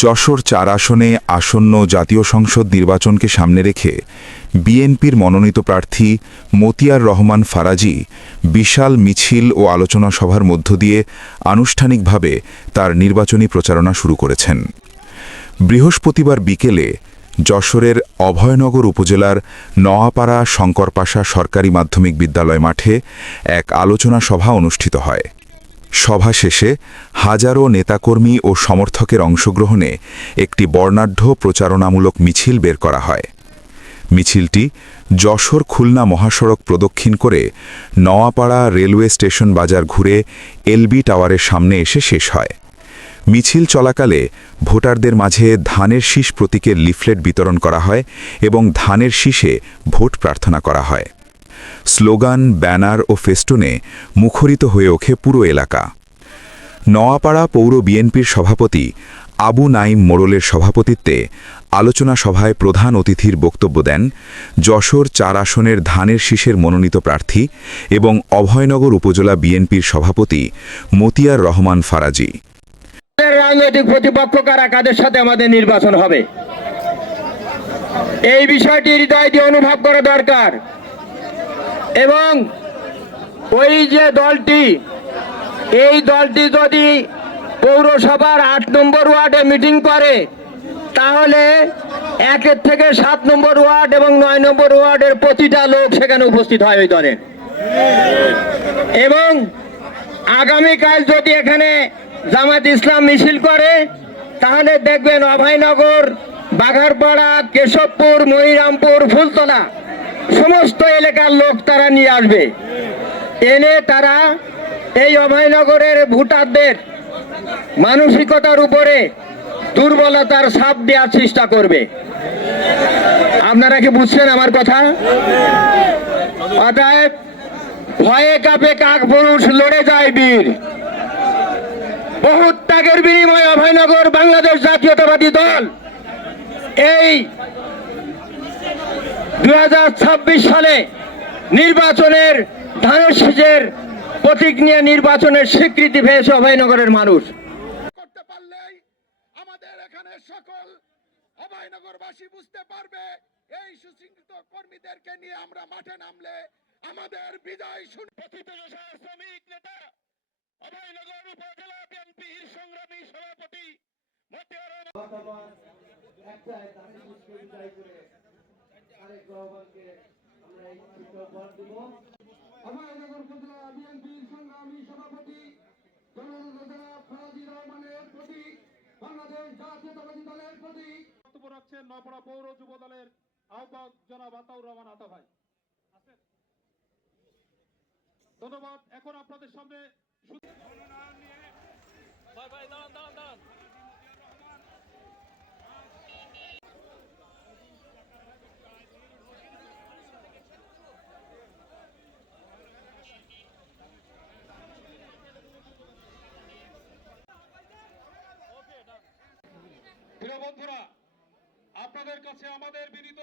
যশোর চার আসনে আসন্ন জাতীয় সংসদ নির্বাচনকে সামনে রেখে বিএনপির মনোনীত প্রার্থী মতিয়ার রহমান ফারাজি বিশাল মিছিল ও আলোচনা সভার মধ্য দিয়ে আনুষ্ঠানিকভাবে তার নির্বাচনী প্রচারণা শুরু করেছেন। বৃহস্পতিবার বিকেলে যশোরের অভয়নগর উপজেলার নওয়াপাড়া শঙ্করপাশা সরকারি মাধ্যমিক বিদ্যালয় মাঠে এক আলোচনা সভা অনুষ্ঠিত হয়। সভা শেষে হাজারো নেতাকর্মী ও সমর্থকের অংশগ্রহণে একটি বর্ণাঢ্য প্রচারণামূলক মিছিল বের করা হয়। মিছিলটি যশোর খুলনা মহাসড়ক প্রদক্ষিণ করে নওয়াপাড়া রেলওয়ে স্টেশন বাজার ঘুরে এলবি টাওয়ারের সামনে এসে শেষ হয়। মিছিল চলাকালে ভোটারদের মাঝে ধানের শীষ প্রতীকের লিফলেট বিতরণ করা হয় এবং ধানের শীষে ভোট প্রার্থনা করা হয়। স্লোগান, ব্যানার ও ফেস্টুনে মুখরিত হয়ে ওঠে পুরো এলাকা। নওয়াপাড়া পৌর বিএনপির সভাপতি আবু নাইম মোড়লের সভাপতিত্বে আলোচনা সভায় প্রধান অতিথির বক্তব্য দেন যশোর চার আসনের ধানের শীষের মনোনীত প্রার্থী এবং অভয়নগর উপজেলা বিএনপির সভাপতি মতিয়ার রহমান ফারাজি। রাজনৈতিক কাদের সাথে আমাদের নির্বাচন হবে? এই বিষয়টি হৃদয় দিয়ে অনুভব করা দরকার। এবং ওই যে দলটি, এই দলটি যদি পৌরসভার আট নম্বর ওয়ার্ডে মিটিং করে, তাহলে একের থেকে সাত নম্বর ওয়ার্ড এবং নয় নম্বর ওয়ার্ডের প্রতিটা লোক সেখানে উপস্থিত হয় ওই দলের এবং আগামীকাল যদি এখানে জামাত ইসলাম মিছিল করে, তাহলে দেখবেন অভয়নগর, বাঘারপাড়া, কেশবপুর, মহিরামপুর, ফুলতলা সমস্ত এলাকার লোক তারা নিয়ে আসবে। এনে তারা এই অভয়নগরের ভোটারদের মানসিকতার উপরে দুর্বলতার সাপ দেওয়ার চেষ্টা করবে। আপনারা কি বুঝছেন আমার কথা? অতএব ভয়ে কাপে কাক পুরুষ লড়ে যায় বীর। বহু ত্যাগের বিনিময়ে অভয়নগর বাংলাদেশ জাতীয়তাবাদী দল এই দুই হাজার ছাব্বিশ সালে নির্বাচনের ধানের শীষের প্রতীক নিয়ে নির্বাচনের স্বীকৃতি পেয়েছে অভয়নগরের মানুষ। করতে পারলেই আমাদের এখানে সকল অভয়নগরবাসী বুঝতে পারবে এই সুশৃঙ্খলিত কর্মীদেরকে নিয়ে আমরা মাঠে নামলে আমাদের বিজয় শুন কথিত শ্রমিক নেতা অভয়নগর উপজেলা বিএনপির সংগ্রামী সভাপতি মতিয়ার নয়পাড়া পৌর যুব দলের আহ্বায়ক জনাব আতাউর রহমান আতা ভাই? ধন্যবাদ। এখন আপনাদের সামনে প্রিয় বন্ধুরা আপনাদের কাছে আমাদের বিনীত